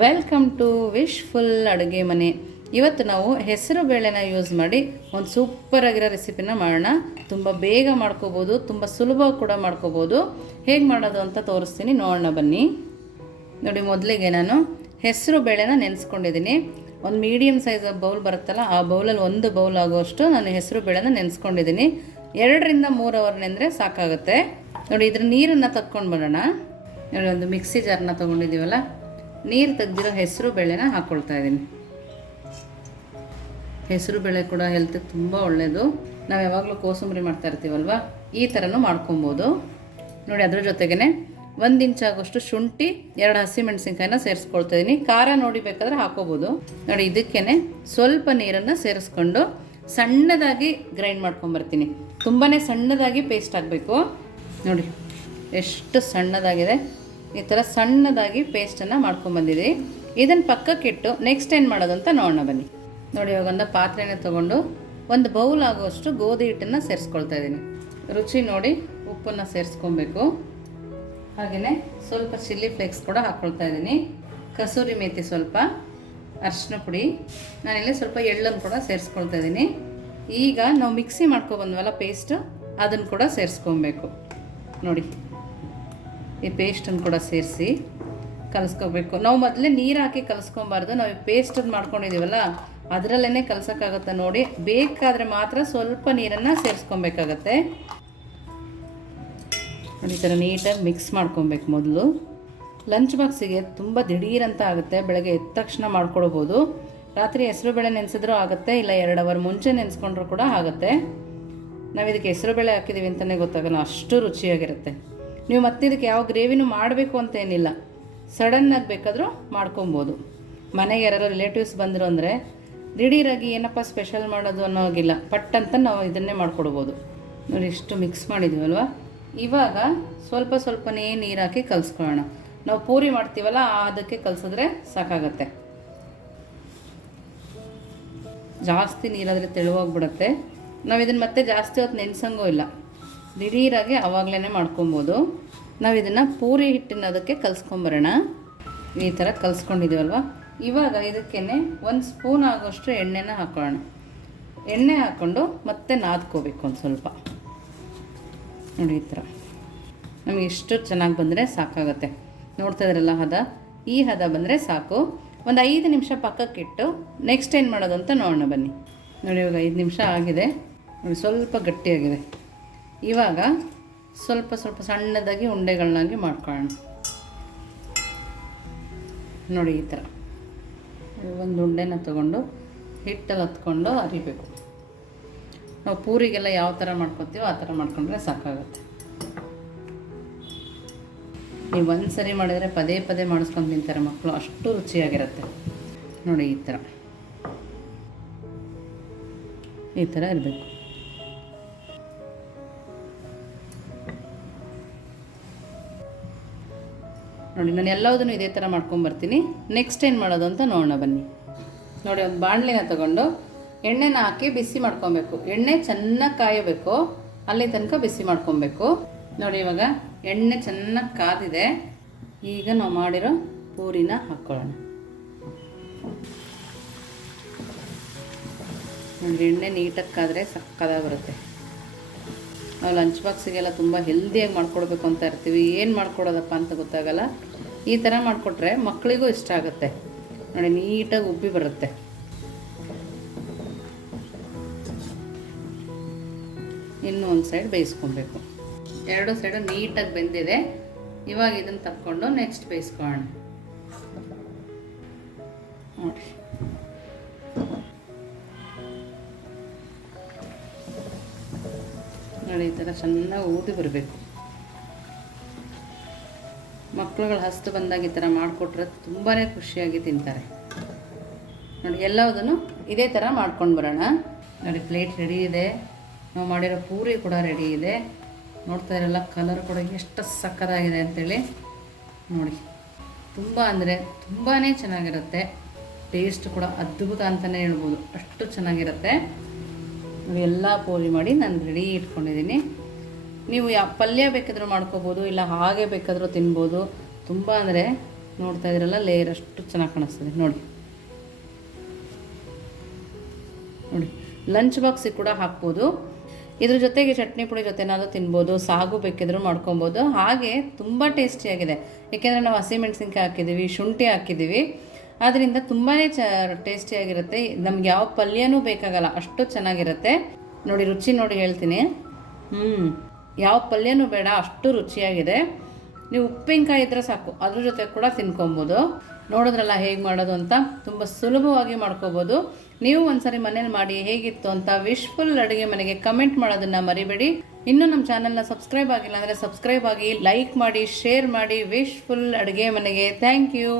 Welcome to wish full ಅಡುಗೆ ಮನೆ. ಇವತ್ತು ನಾವು ಹೆಸರು ಬೇಳೆನ ಯೂಸ್ ಮಾಡಿ ಒಂದು ಸೂಪರ್ ಆಗಿರೋ ರೆಸಿಪಿನ ಮಾಡೋಣ. ತುಂಬ ಬೇಗ ಮಾಡ್ಕೋಬೋದು, ತುಂಬ ಸುಲಭ ಕೂಡ ಮಾಡ್ಕೋಬೋದು. ಹೇಗೆ ಮಾಡೋದು ಅಂತ ತೋರಿಸ್ತೀನಿ. ನೋಡೋಣ ಬನ್ನಿ. ನೋಡಿ, ಮೊದಲಿಗೆ ನಾನು ಹೆಸರು ಬೇಳೆನ ನೆನೆಸ್ಕೊಂಡಿದ್ದೀನಿ. ಒಂದು ಮೀಡಿಯಮ್ ಸೈಜ್ ಬೌಲ್ ಬರುತ್ತಲ್ಲ, ಆ ಬೌಲಲ್ಲಿ ಒಂದು ಬೌಲ್ ಆಗುವಷ್ಟು ನಾನು ಹೆಸರು ಬೇಳೆನ ನೆನೆಸ್ಕೊಂಡಿದ್ದೀನಿ. ಎರಡರಿಂದ ಮೂರು ಅವರ್ ನೆಂದರೆ ಸಾಕಾಗುತ್ತೆ. ನೋಡಿ, ಇದ್ರ ನೀರನ್ನು ತಕ್ಕೊಂಡು ಬರೋಣ. ನೋಡಿ, ಒಂದು ಮಿಕ್ಸಿ ಜಾರನ್ನ ತೊಗೊಂಡಿದ್ದೀವಲ್ಲ? ನೀರು ತೆಗ್ದಿರೋ ಹೆಸರು ಬೇಳೆನ ಹಾಕ್ಕೊಳ್ತಾ ಇದ್ದೀನಿ ಹೆಸರು ಬೇಳೆ ಕೂಡ ಹೆಲ್ತಿಗೆ ತುಂಬ ಒಳ್ಳೆಯದು ನಾವು ಯಾವಾಗಲೂ ಕೋಸಂಬರಿ ಮಾಡ್ತಾ ಇರ್ತೀವಲ್ವ? ಈ ಥರನೂ ಮಾಡ್ಕೊಬೋದು. ನೋಡಿ, ಅದ್ರ ಜೊತೆಗೇ ಒಂದು ಇಂಚ್ ಆಗೋಷ್ಟು ಶುಂಠಿ, ಎರಡು ಹಸಿಮೆಣಸಿನ್ಕಾಯಿನ ಸೇರಿಸ್ಕೊಳ್ತಾ ಇದ್ದೀನಿ ಖಾರ ನೋಡಿ ಬೇಕಾದ್ರೆ ಹಾಕೋಬೋದು. ನೋಡಿ ಇದಕ್ಕೇ ಸ್ವಲ್ಪ ನೀರನ್ನು ಸೇರಿಸ್ಕೊಂಡು ಸಣ್ಣದಾಗಿ ಗ್ರೈಂಡ್ ಮಾಡ್ಕೊಂಬರ್ತೀನಿ. ತುಂಬಾ ಸಣ್ಣದಾಗಿ ಪೇಸ್ಟ್ ಆಗಬೇಕು. ನೋಡಿ, ಎಷ್ಟು ಸಣ್ಣದಾಗಿದೆ. ಈ ಥರ ಸಣ್ಣದಾಗಿ ಪೇಸ್ಟನ್ನು ಮಾಡ್ಕೊಂಬಂದಿದ್ದೀವಿ ಇದನ್ನು ಪಕ್ಕಕ್ಕಿಟ್ಟು ನೆಕ್ಸ್ಟ್ ಏನು ಮಾಡೋದು ಅಂತ ನೋಡೋಣ ಬನ್ನಿ. ನೋಡಿ, ಇವಾಗ ಒಂದು ಪಾತ್ರೆನ ತೊಗೊಂಡು ಒಂದು ಬೌಲ್ ಆಗುವಷ್ಟು ಗೋಧಿ ಹಿಟ್ಟನ್ನು ಸೇರಿಸ್ಕೊಳ್ತಾ ಇದ್ದೀನಿ. ರುಚಿ ನೋಡಿ, ಉಪ್ಪನ್ನು ಸೇರಿಸ್ಕೊಬೇಕು. ಹಾಗೆಯೇ ಸ್ವಲ್ಪ ಚಿಲ್ಲಿ ಫ್ಲೇಕ್ಸ್ ಕೂಡ ಹಾಕ್ಕೊಳ್ತಾ ಇದ್ದೀನಿ. ಕಸೂರಿ ಮೇಥಿ ಸ್ವಲ್ಪ ಅರಿಶಿನ ಪುಡಿ. ನಾನಿಲ್ಲಿ ಸ್ವಲ್ಪ ಎಳ್ಳನ್ನು ಕೂಡ ಸೇರಿಸ್ಕೊಳ್ತಾ ಇದ್ದೀನಿ. ಈಗ ನಾವು ಮಿಕ್ಸಿ ಮಾಡ್ಕೊಬಂದ್ವಲ್ಲ ಪೇಸ್ಟು ಅದನ್ನು ಕೂಡ ಸೇರಿಸ್ಕೊಬೇಕು. ನೋಡಿ. ಈ ಪೇಸ್ಟನ್ನು ಕೂಡ ಸೇರಿಸಿ ಕಲಿಸ್ಕೋಬೇಕು. ನಾವು ಮೊದಲೇ ನೀರು ಹಾಕಿ ಕಲಿಸ್ಕೊಬಾರ್ದು. ನಾವು ಪೇಸ್ಟನ್ನು ಮಾಡ್ಕೊಂಡಿದ್ದೀವಲ್ಲ ಅದರಲ್ಲೇ ಕಲಸೋಕ್ಕಾಗತ್ತೆ ನೋಡಿ. ಬೇಕಾದರೆ ಮಾತ್ರ ಸ್ವಲ್ಪ ನೀರನ್ನು ಸೇರಿಸ್ಕೊಬೇಕಾಗತ್ತೆ. ಈ ಥರ ನೀಟಾಗಿ ಮಿಕ್ಸ್ ಮಾಡ್ಕೊಬೇಕು ಮೊದಲು. ಲಂಚ್ ಬಾಕ್ಸಿಗೆ ತುಂಬ ದಿಢೀರಂತ ಆಗುತ್ತೆ. ಬೆಳಗ್ಗೆ ಎದ್ದ ತಕ್ಷಣ ಮಾಡ್ಕೊಳ್ಬೋದು ರಾತ್ರಿ ಹೆಸರು ಬೇಳೆ ನೆನೆಸಿದ್ರೂ ಆಗುತ್ತೆ, ಇಲ್ಲ ಎರಡು ಅವರ್ ಮುಂಚೆ ನೆನೆಸ್ಕೊಂಡ್ರೂ ಕೂಡ ಆಗುತ್ತೆ. ನಾವು ಇದಕ್ಕೆ ಹೆಸರು ಬೇಳೆ ಹಾಕಿದ್ದೀವಿ ಅಂತಲೇ ಗೊತ್ತಾಗಲ್ಲ, ಅಷ್ಟು ರುಚಿಯಾಗಿರುತ್ತೆ. ನೀವು ಮತ್ತೆ ಇದಕ್ಕೆ ಯಾವ ಗ್ರೇವಿನೂ ಮಾಡಬೇಕು ಅಂತ ಏನಿಲ್ಲ. ಸಡನ್ನಾಗಿ ಬೇಕಾದರೂ ಮಾಡ್ಕೊಬೋದು. ಮನೆಗೆ ಯಾರು ರಿಲೇಟಿವ್ಸ್ ಬಂದರು ಅಂದರೆ ದಿಢೀರಾಗಿ ಏನಪ್ಪ ಸ್ಪೆಷಲ್ ಮಾಡೋದು ಅನ್ನೋ ಹಾಗಿಲ್ಲ ಪಟ್ ಅಂತ ನಾವು ಇದನ್ನೇ ಮಾಡ್ಕೊಡ್ಬೋದು. ನೋಡಿ ಇಷ್ಟು ಮಿಕ್ಸ್ ಮಾಡಿದ್ದೀವಲ್ವ ಇವಾಗ ಸ್ವಲ್ಪ ಸ್ವಲ್ಪನೇ ನೀರು ಹಾಕಿ ಕಲಿಸ್ಕೊಳ್ಳೋಣ. ನಾವು ಪೂರಿ ಮಾಡ್ತೀವಲ್ಲ ಅದಕ್ಕೆ ಕಲಿಸಿದ್ರೆ ಸಾಕಾಗತ್ತೆ. ಜಾಸ್ತಿ ನೀರಾದರೆ ತೆಳುವಾಗ್ಬಿಡತ್ತೆ. ನಾವು ಇದನ್ನು ಮತ್ತೆ ಜಾಸ್ತಿ ಹೊತ್ತು ನೆನೆಸಂಗೂ ಇಲ್ಲ. ದಿಢೀರಾಗಿ ಆವಾಗಲೇ ಮಾಡ್ಕೊಬೋದು. ನಾವು ಇದನ್ನು ಪೂರಿ ಹಿಟ್ಟಿನ ಅದಕ್ಕೆ ಕಲಿಸ್ಕೊಂಬರೋಣ. ಈ ಥರ ಕಲಿಸ್ಕೊಂಡಿದ್ದೀವಲ್ವ ಇವಾಗ ಇದಕ್ಕೇ ಒಂದು ಸ್ಪೂನ್ ಆಗೋಷ್ಟು ಎಣ್ಣೆನ ಹಾಕೋಣ ಎಣ್ಣೆ ಹಾಕ್ಕೊಂಡು ಮತ್ತೆ ನಾದ್ಕೋಬೇಕು ಒಂದು ಸ್ವಲ್ಪ. ನೋಡಿ ಈ ಥರ. ನಮಗೆ ಇಷ್ಟು ಚೆನ್ನಾಗಿ ಬಂದರೆ ಸಾಕಾಗುತ್ತೆ. ನೋಡ್ತಾ ಇದ್ರಲ್ಲ ಹದ? ಈ ಹದ ಬಂದರೆ ಸಾಕು. ಒಂದು ಐದು ನಿಮಿಷ ಪಕ್ಕಕ್ಕಿಟ್ಟು ನೆಕ್ಸ್ಟ್ ಏನು ಮಾಡೋದು ಅಂತ ನೋಡೋಣ ಬನ್ನಿ. ನೋಡಿ ಇವಾಗ ಐದು ನಿಮಿಷ ಆಗಿದೆ. ನೋಡಿ ಸ್ವಲ್ಪ ಗಟ್ಟಿಯಾಗಿದೆ. ಇವಾಗ ಸ್ವಲ್ಪ ಸ್ವಲ್ಪ ಸಣ್ಣದಾಗಿ ಉಂಡೆಗಳನ್ನಾಗಿ ಮಾಡ್ಕೊಳ್ಳೋಣ. ನೋಡಿ ಈ ಥರ. ಒಂದು ಉಂಡೆನ ತಗೊಂಡು ಹಿಟ್ಟಲ್ಲಿ ಹತ್ಕೊಂಡು ಅರಿಬೇಕು ನಾವು ಪೂರಿಗೆಲ್ಲ ಯಾವ ಥರ ಮಾಡ್ಕೊತೀವೋ ಆ ಥರ ಮಾಡ್ಕೊಂಡ್ರೆ ಸಾಕಾಗುತ್ತೆ. ನೀವು ಒಂದು ಸರಿ ಮಾಡಿದರೆ ಪದೇ ಪದೇ ಮಾಡಿಸ್ಕೊಂಡು ತಿಂತಾರೆ ಮಕ್ಕಳು. ಅಷ್ಟು ರುಚಿಯಾಗಿರುತ್ತೆ. ನೋಡಿ ಈ ಥರ. ಈ ಥರ ಇರಬೇಕು. ನೋಡಿ, ನಾನು ಎಲ್ಲದನ್ನು ಇದೇ ಥರ ಮಾಡ್ಕೊಂಬರ್ತೀನಿ. ನೆಕ್ಸ್ಟ್ ಏನು ಮಾಡೋದು ಅಂತ ನೋಡೋಣ ಬನ್ನಿ. ನೋಡಿ, ಒಂದು ಬಾಣಲಿನ ತಗೊಂಡು ಎಣ್ಣೆನ ಹಾಕಿ ಬಿಸಿ ಮಾಡ್ಕೊಬೇಕು. ಎಣ್ಣೆ ಚೆನ್ನಾಗಿ ಕಾಯಬೇಕು. ಅಲ್ಲಿ ತನಕ ಬಿಸಿ ಮಾಡ್ಕೊಬೇಕು. ನೋಡಿ, ಇವಾಗ ಎಣ್ಣೆ ಚೆನ್ನಾಗಿ ಕಾದಿದೆ. ಈಗ ನಾವು ಮಾಡಿರೋ ಪೂರಿನ ಹಾಕ್ಕೊಳ್ಳೋಣ ನೋಡಿ, ಎಣ್ಣೆ ನೀಟಾಗಿ ಸಕ್ಕದಾಗಿ ಬರುತ್ತೆ. ನಾವು ಲಂಚ್ ಬಾಕ್ಸಿಗೆಲ್ಲ ತುಂಬ ಹೆಲ್ದಿಯಾಗಿ ಮಾಡ್ಕೊಡ್ಬೇಕು ಅಂತ ಇರ್ತೀವಿ. ಏನು ಮಾಡ್ಕೊಡೋದಪ್ಪ ಅಂತ ಗೊತ್ತಾಗಲ್ಲ. ಈ ಥರ ಮಾಡಿಕೊಟ್ರೆ ಮಕ್ಕಳಿಗೂ ಇಷ್ಟ ಆಗುತ್ತೆ. ನೋಡಿ, ನೀಟಾಗಿ ಉಬ್ಬಿ ಬರುತ್ತೆ. ಇನ್ನು ಒಂದು ಸೈಡ್ ಬೇಯಿಸ್ಕೊಬೇಕು. ಎರಡು ಸೈಡು ನೀಟಾಗಿ ಬೆಂದಿದೆ. ಇವಾಗ ಇದನ್ನು ತಕ್ಕೊಂಡು ನೆಕ್ಸ್ಟ್ ಬೇಯಿಸ್ಕೊಳ್ಳೋಣ. ನೋಡಿ. ನೋಡಿ ಈ ಥರ ಚೆನ್ನಾಗಿ ಊದಿ ಬರಬೇಕು. ಮಕ್ಕಳುಗಳು ಹಸ್ತು ಬಂದಾಗ ಈ ಥರ ಮಾಡಿಕೊಟ್ರೆ ತುಂಬಾ ಖುಷಿಯಾಗಿ ತಿಂತಾರೆ. ನೋಡಿ ಎಲ್ಲದನ್ನು ಇದೇ ಥರ ಮಾಡ್ಕೊಂಡು ಬರೋಣ. ನೋಡಿ, ಪ್ಲೇಟ್ ರೆಡಿ ಇದೆ. ನಾವು ಮಾಡಿರೋ ಪೂರಿ ಕೂಡ ರೆಡಿ ಇದೆ. ನೋಡ್ತಾ ಇರೋಲ್ಲ, ಕಲರ್ ಕೂಡ ಎಷ್ಟು ಸಕ್ಕದಾಗಿದೆ ಅಂತೇಳಿ. ನೋಡಿ, ತುಂಬ ಅಂದರೆ ತುಂಬಾ ಚೆನ್ನಾಗಿರುತ್ತೆ. ಟೇಸ್ಟ್ ಕೂಡ ಅದ್ಭುತ ಅಂತಲೇ ಹೇಳ್ಬೋದು. ಅಷ್ಟು ಚೆನ್ನಾಗಿರುತ್ತೆ. ಎಲ್ಲ ಪೂರಿ ಮಾಡಿ ನಾನು ರೆಡಿ ಇಟ್ಕೊಂಡಿದ್ದೀನಿ. ನೀವು ಯಾ, ಪಲ್ಯ ಬೇಕಾದರೂ ಮಾಡ್ಕೋಬೋದು, ಇಲ್ಲ ಹಾಗೆ ಬೇಕಾದರೂ ತಿನ್ಬೋದು. ತುಂಬ ಅಂದರೆ ನೋಡ್ತಾ ಇದ್ರಲ್ಲ ಲೇಯರ್ ಅಷ್ಟು ಚೆನ್ನಾಗಿ ಕಾಣಿಸ್ತದೆ. ನೋಡಿ. ನೋಡಿ ಲಂಚ್ ಬಾಕ್ಸಿಗೆ ಕೂಡ ಹಾಕ್ಬೋದು. ಇದ್ರ ಜೊತೆಗೆ ಚಟ್ನಿ ಪುಡಿ ಜೊತೆನಾದ್ರು ತಿನ್ಬೋದು, ಸಾಗು ಬೇಕಿದ್ರೂ ಮಾಡ್ಕೊಬೋದು. ಹಾಗೆ ತುಂಬ ಟೇಸ್ಟಿಯಾಗಿದೆ ಏಕೆಂದರೆ ನಾವು ಹಸಿಮೆಣ್ಸಿನ್ಕಾಯಿ ಹಾಕಿದ್ದೀವಿ, ಶುಂಠಿ ಹಾಕಿದ್ದೀವಿ. ಆದ್ದರಿಂದ ತುಂಬಾ ಚ, ಟೇಸ್ಟಿಯಾಗಿರುತ್ತೆ. ನಮ್ಗೆ ಯಾವ ಪಲ್ಯನೂ ಬೇಕಾಗಲ್ಲ, ಅಷ್ಟು ಚೆನ್ನಾಗಿರುತ್ತೆ. ನೋಡಿ, ರುಚಿ ನೋಡಿ ಹೇಳ್ತೀನಿ. ಹ್ಞೂ ಯಾವ ಪಲ್ಯನೂ ಬೇಡ, ಅಷ್ಟು ರುಚಿಯಾಗಿದೆ. ನೀವು ಉಪ್ಪಿನಕಾಯಿ ಇದ್ದರೆ ಸಾಕು, ಅದ್ರ ಜೊತೆ ಕೂಡ ತಿನ್ಕೊಬೋದು. ನೋಡಿದ್ರಲ್ಲ ಹೇಗೆ ಮಾಡೋದು ಅಂತ? ತುಂಬ ಸುಲಭವಾಗಿ ಮಾಡ್ಕೋಬೋದು. ನೀವು ಒಂದ್ಸರಿ ಮನೇಲಿ ಮಾಡಿ ಹೇಗಿತ್ತು ಅಂತ ವಿಶ್ಫುಲ್ ಅಡುಗೆ ಮನೆಗೆ ಕಮೆಂಟ್ ಮಾಡೋದನ್ನ ಮರಿಬೇಡಿ. ಇನ್ನೂ ನಮ್ಮ ಚಾನೆಲ್ನ ಸಬ್ಸ್ಕ್ರೈಬ್ ಆಗಿಲ್ಲ ಅಂದರೆ ಸಬ್ಸ್ಕ್ರೈಬ್ ಆಗಿ ಲೈಕ್ ಮಾಡಿ ಶೇರ್ ಮಾಡಿ ವಿಶ್ಫುಲ್ ಅಡುಗೆ ಮನೆಗೆ. Thank you